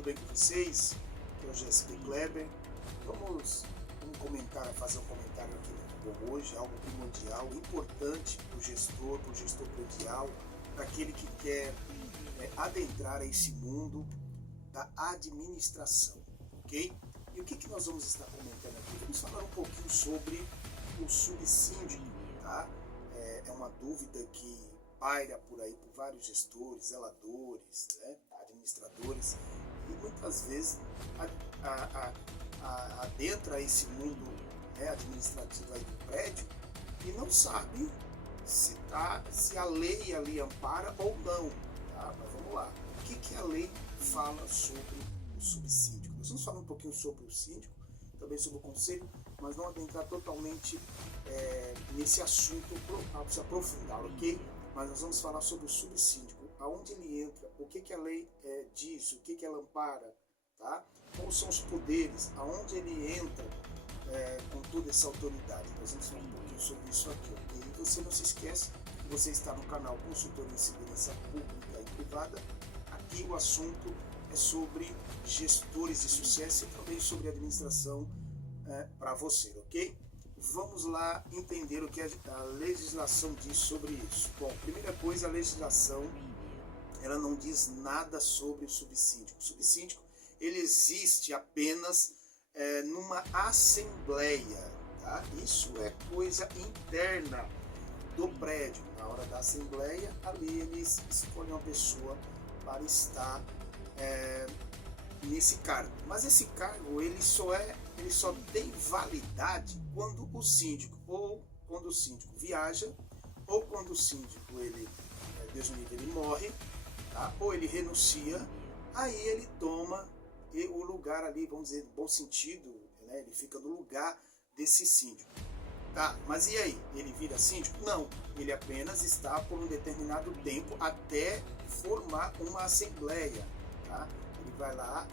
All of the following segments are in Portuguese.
tudo bem com vocês? Aqui é o Jéssica Kleber. Vamos fazer um comentário aqui no Google hoje, algo primordial, importante para o gestor predial, para aquele que quer adentrar a esse mundo da administração, ok? E o que nós vamos estar comentando aqui? Vamos falar um pouquinho sobre o subsíndico, tá? É uma dúvida que paira por aí por vários gestores, zeladores, né, administradores, e muitas vezes adentra esse mundo administrativo aí do prédio e não sabe se a lei ali ampara ou não, tá? Mas vamos lá. O que a lei fala sobre o subsíndico? Nós vamos falar um pouquinho sobre o síndico, também sobre o conselho, mas não adentrar totalmente nesse assunto para se aprofundar, ok? Mas nós vamos falar sobre o subsíndico, aonde ele entra, o que a lei diz, o que ela ampara, tá? Quais são os poderes, aonde ele entra com toda essa autoridade. Nós vamos falar um pouquinho sobre isso aqui, ok? E você não se esquece que você está no canal Consultoria em Segurança Pública e Privada. Aqui o assunto é sobre gestores de sucesso e também sobre administração para você, ok? Vamos lá entender o que a legislação diz sobre isso. Bom, primeira coisa, a legislação ela não diz nada sobre o subsíndico. O subsíndico ele existe apenas numa assembleia, tá? Isso é coisa interna do prédio. Na hora da assembleia, ali eles escolhem uma pessoa para estar nesse cargo. Mas esse cargo ele só tem validade quando o síndico viaja, ou quando o síndico Deus me livre, ele morre, tá? Ou ele renuncia, aí ele toma o lugar ali, vamos dizer, no bom sentido, né? Ele fica no lugar desse síndico. Tá, mas e aí? Ele vira síndico? Não, ele apenas está por um determinado tempo até formar uma assembleia, tá? Ele vai lá,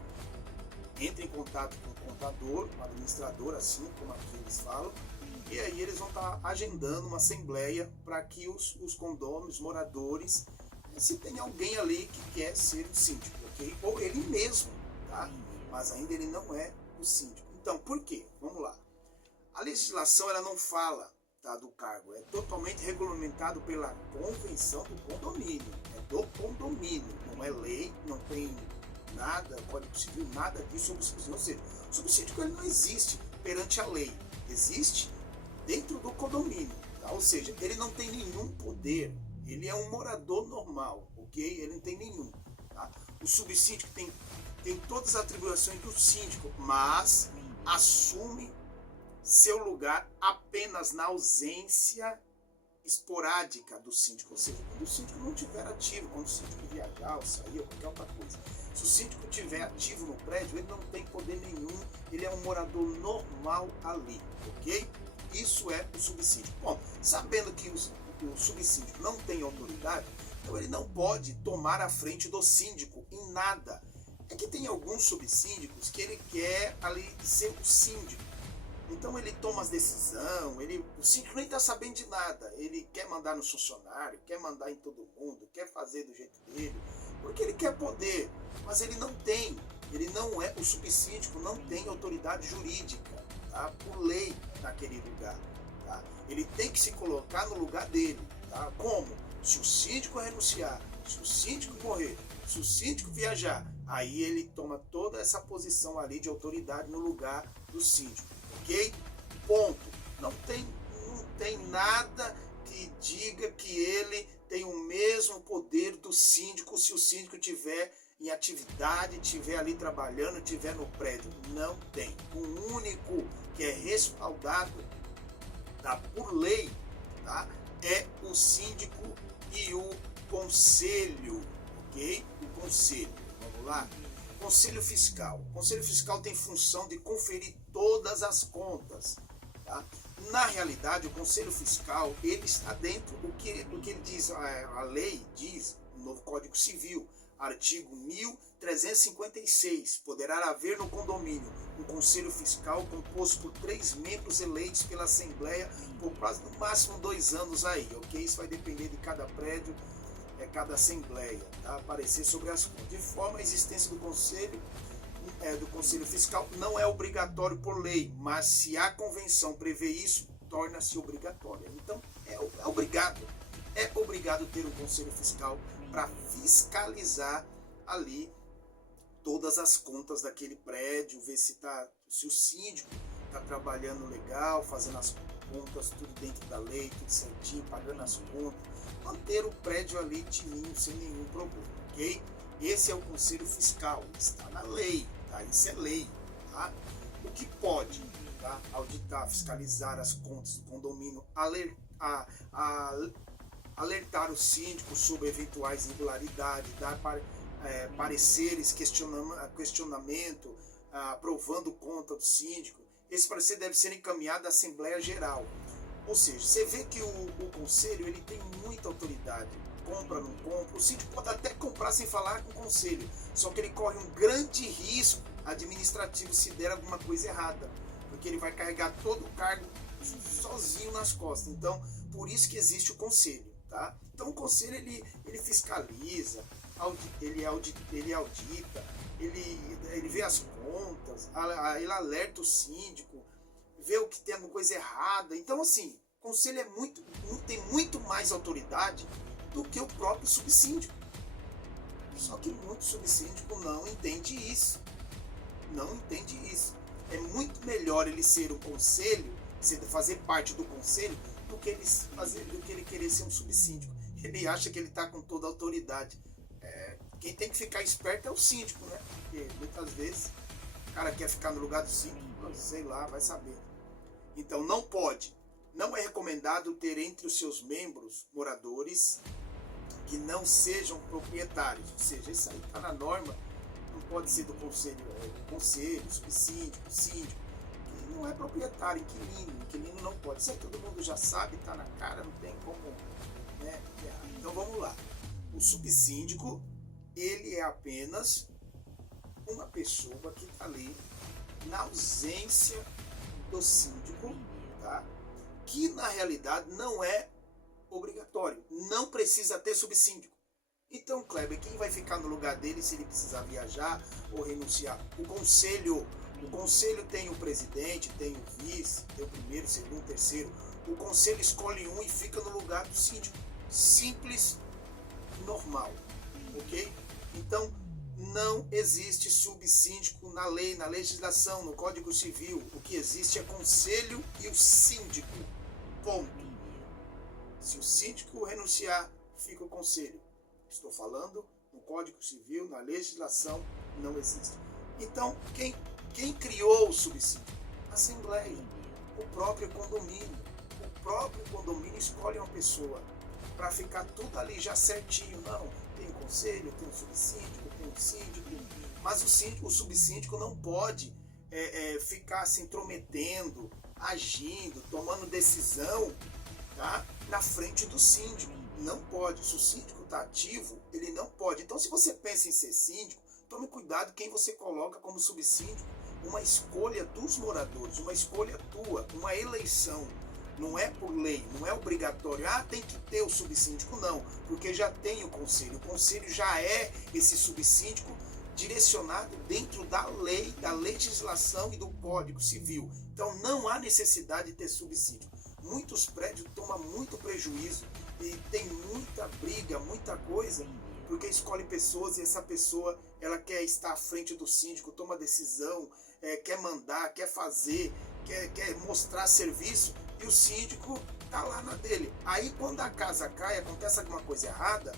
entra em contato com o contador, com o administrador, assim como aqui eles falam, e aí eles vão estar agendando uma assembleia para que os condôminos, moradores, se tem alguém ali que quer ser o síndico, ok? Ou ele mesmo, tá? Mas ainda ele não é o síndico. Então, por quê? Vamos lá. A legislação ela não fala, tá, do cargo, é totalmente regulamentado pela convenção do condomínio, é do condomínio, não é lei, não tem nada, Código Civil, nada disso sobre o subsíndico. Ou seja, o subsíndico ele não existe perante a lei, existe dentro do condomínio, tá? Ou seja, ele não tem nenhum poder, ele é um morador normal, ok? Ele não tem nenhum, tá? O subsíndico tem todas as atribuições do síndico, mas assume seu lugar apenas na ausência esporádica do síndico, ou seja, quando o síndico não estiver ativo, quando o síndico viajar ou sair ou qualquer outra coisa. Se o síndico estiver ativo no prédio, ele não tem poder nenhum, ele é um morador normal ali, ok? Isso é o subsíndico. Bom, sabendo que o subsíndico não tem autoridade, então ele não pode tomar a frente do síndico em nada. É que tem alguns subsíndicos que ele quer ali ser o síndico. Então ele toma as decisões, o síndico nem está sabendo de nada, ele quer mandar no funcionário, quer mandar em todo mundo, quer fazer do jeito dele, porque ele quer poder, mas ele não tem, o subsíndico não tem autoridade jurídica, tá? Por lei naquele lugar, tá? Ele tem que se colocar no lugar dele, tá? Como? Se o síndico renunciar, se o síndico morrer, se o síndico viajar, aí ele toma toda essa posição ali de autoridade no lugar do síndico. Ok? Ponto. Não tem nada que diga que ele tem o mesmo poder do síndico se o síndico estiver em atividade, estiver ali trabalhando, estiver no prédio. Não tem. O único que é respaldado por lei, tá, é o síndico e o conselho. Ok? O conselho. Vamos lá? Conselho Fiscal. O Conselho Fiscal tem função de conferir todas as contas, tá? Na realidade, o Conselho Fiscal ele está dentro do que ele diz, a lei diz, o novo Código Civil, artigo 1356, poderá haver no condomínio um Conselho Fiscal composto por 3 membros eleitos pela Assembleia por prazo no máximo 2 anos aí, ok? Isso vai depender de cada prédio cada assembleia, tá? Parecer sobre as contas. De forma, a existência do Conselho Fiscal não é obrigatório por lei, mas se a convenção prevê isso, torna-se obrigatória. Então, é obrigado ter um Conselho Fiscal para fiscalizar ali todas as contas daquele prédio, ver se o síndico está trabalhando legal, fazendo as contas tudo dentro da lei, tudo certinho, pagando as contas, manter o prédio ali tininho, sem nenhum problema, ok? Esse é o Conselho Fiscal, está na lei, tá? Isso é lei, tá? O que pode, tá? Auditar, fiscalizar as contas do condomínio, alertar o síndico sobre eventuais irregularidades, dar pareceres, questionamento, aprovando conta do síndico. Esse parecer deve ser encaminhado à Assembleia Geral. Ou seja, você vê que o Conselho ele tem muita autoridade. Compra, não compra. O síndico pode até comprar sem falar com o Conselho, só que ele corre um grande risco administrativo se der alguma coisa errada, porque ele vai carregar todo o cargo sozinho nas costas. Então, por isso que existe o Conselho, tá? Então, o Conselho ele fiscaliza, ele audita, ele vê as contas, ele alerta o síndico, vê o que tem alguma coisa errada. Então, assim, o Conselho tem muito mais autoridade do que o próprio subsíndico. Só que muito subsíndico não entende isso. Não entende isso. É muito melhor ele ser o conselho, fazer parte do conselho, do que ele querer ser um subsíndico. Ele acha que ele está com toda a autoridade. Quem tem que ficar esperto é o síndico, né? Porque muitas vezes o cara quer ficar no lugar do síndico, sei lá, vai saber. Então não é recomendado ter entre os seus membros moradores que não sejam proprietários. Ou seja, isso aí está na norma, não pode ser do conselho, subsíndico, síndico, que não é proprietário, inquilino não pode. Isso aí todo mundo já sabe, está na cara, não tem como, né? Então vamos lá. O subsíndico, ele é apenas uma pessoa que está ali na ausência do síndico, tá? Que na realidade não é obrigatório, não precisa ter subsíndico. Então, Kleber, quem vai ficar no lugar dele se ele precisar viajar ou renunciar? O conselho tem o presidente, tem o vice, tem o primeiro, segundo, terceiro. O conselho escolhe um e fica no lugar do síndico. Simples, normal, ok? Então, não existe subsíndico na lei, na legislação, no Código Civil. O que existe é conselho e o síndico. Ponto. Se o síndico renunciar, fica o conselho. Estou falando no Código Civil, na legislação, não existe. Então, quem criou o subsíndico? A Assembleia, o próprio condomínio. O próprio condomínio escolhe uma pessoa para ficar tudo ali já certinho. Não, tem um conselho, tem um subsíndico, tem um síndico, mas o subsíndico não pode ficar se intrometendo, agindo, tomando decisão, tá? Na frente do síndico. Não pode. Se o síndico está ativo, ele não pode. Então, se você pensa em ser síndico, tome cuidado quem você coloca como subsíndico. Uma escolha dos moradores, uma escolha tua, uma eleição. Não é por lei, não é obrigatório. Tem que ter o subsíndico, não, porque já tem o conselho. O conselho já é esse subsíndico direcionado dentro da lei, da legislação e do Código Civil. Então não há necessidade de ter subsíndico. Muitos prédios tomam muito prejuízo e tem muita briga, muita coisa, porque escolhe pessoas e essa pessoa ela quer estar à frente do síndico, toma decisão, quer mandar, quer fazer, quer mostrar serviço, e o síndico tá lá na dele. Aí quando a casa cai, acontece alguma coisa errada,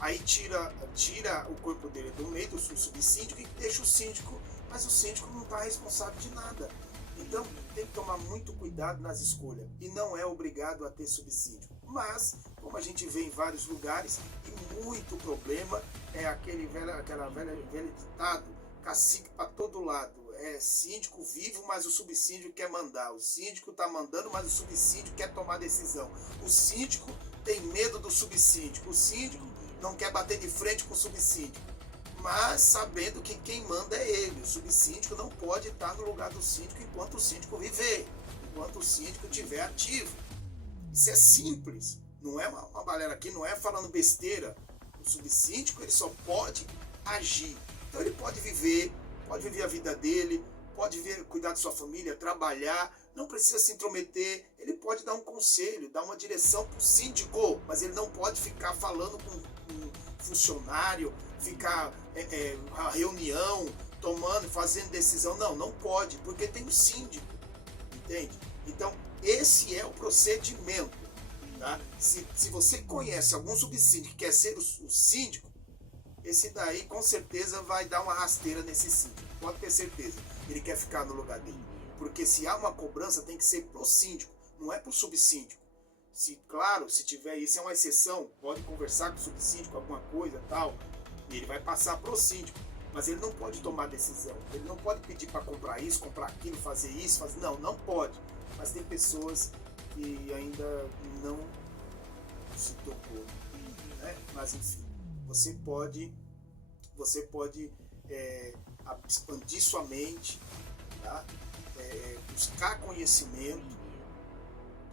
aí tira o corpo dele do meio do subsíndico e deixa o síndico, mas o síndico não está responsável de nada. Então tem que tomar muito cuidado nas escolhas e não é obrigado a ter subsíndio. Mas, como a gente vê em vários lugares, e muito problema é aquela velha ditado, cacique para todo lado. É síndico vivo, mas o subsíndio quer mandar. O síndico está mandando, mas o subsíndio quer tomar decisão. O síndico tem medo do subsíndico. O síndico não quer bater de frente com o subsíndico, mas sabendo que quem manda é ele. O subsíndico não pode estar no lugar do síndico enquanto o síndico viver, enquanto o síndico estiver ativo. Isso é simples, não é uma galera aqui, não é falando besteira, subsíndico ele só pode agir. Então ele pode viver a vida dele, pode cuidar de sua família, trabalhar, não precisa se intrometer, ele pode dar um conselho, dar uma direção para o síndico, mas ele não pode ficar falando com um funcionário, ficar a reunião, tomando, fazendo decisão. Não pode, porque tem o síndico, entende? Então, esse é o procedimento. Tá? Se você conhece algum subsíndico que quer ser o síndico, esse daí com certeza vai dar uma rasteira nesse síndico, pode ter certeza. Ele quer ficar no lugar dele. Porque se há uma cobrança, tem que ser pro síndico, não é pro subsíndico. Claro, se tiver isso, é uma exceção, pode conversar com o subsíndico, alguma coisa tal, e ele vai passar pro síndico. Mas ele não pode tomar decisão. Ele não pode pedir para comprar isso, comprar aquilo, fazer isso, fazer... Não pode. Mas tem pessoas que ainda não se tocou, né? Mas enfim, você pode expandir sua mente, tá? Buscar conhecimento,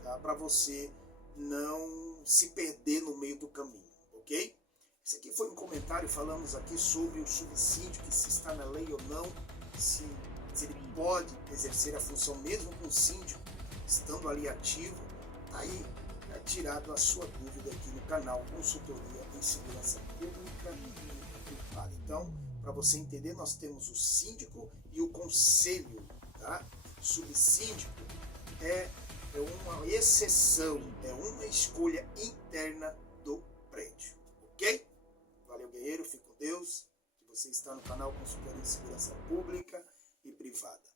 tá? Para você não se perder no meio do caminho, ok? Esse aqui foi um comentário, falamos aqui sobre o subsíndico, se está na lei ou não, se ele pode exercer a função mesmo com o síndico estando ali ativo. Tá aí tirado a sua dúvida aqui no canal Consultoria em Segurança Pública e Privada. Então, para você entender, nós temos o síndico e o conselho, tá? Subsíndico é uma exceção, é uma escolha interna do prédio, ok? Valeu, guerreiro, fique com Deus, que você está no canal Consultoria em Segurança Pública e Privada.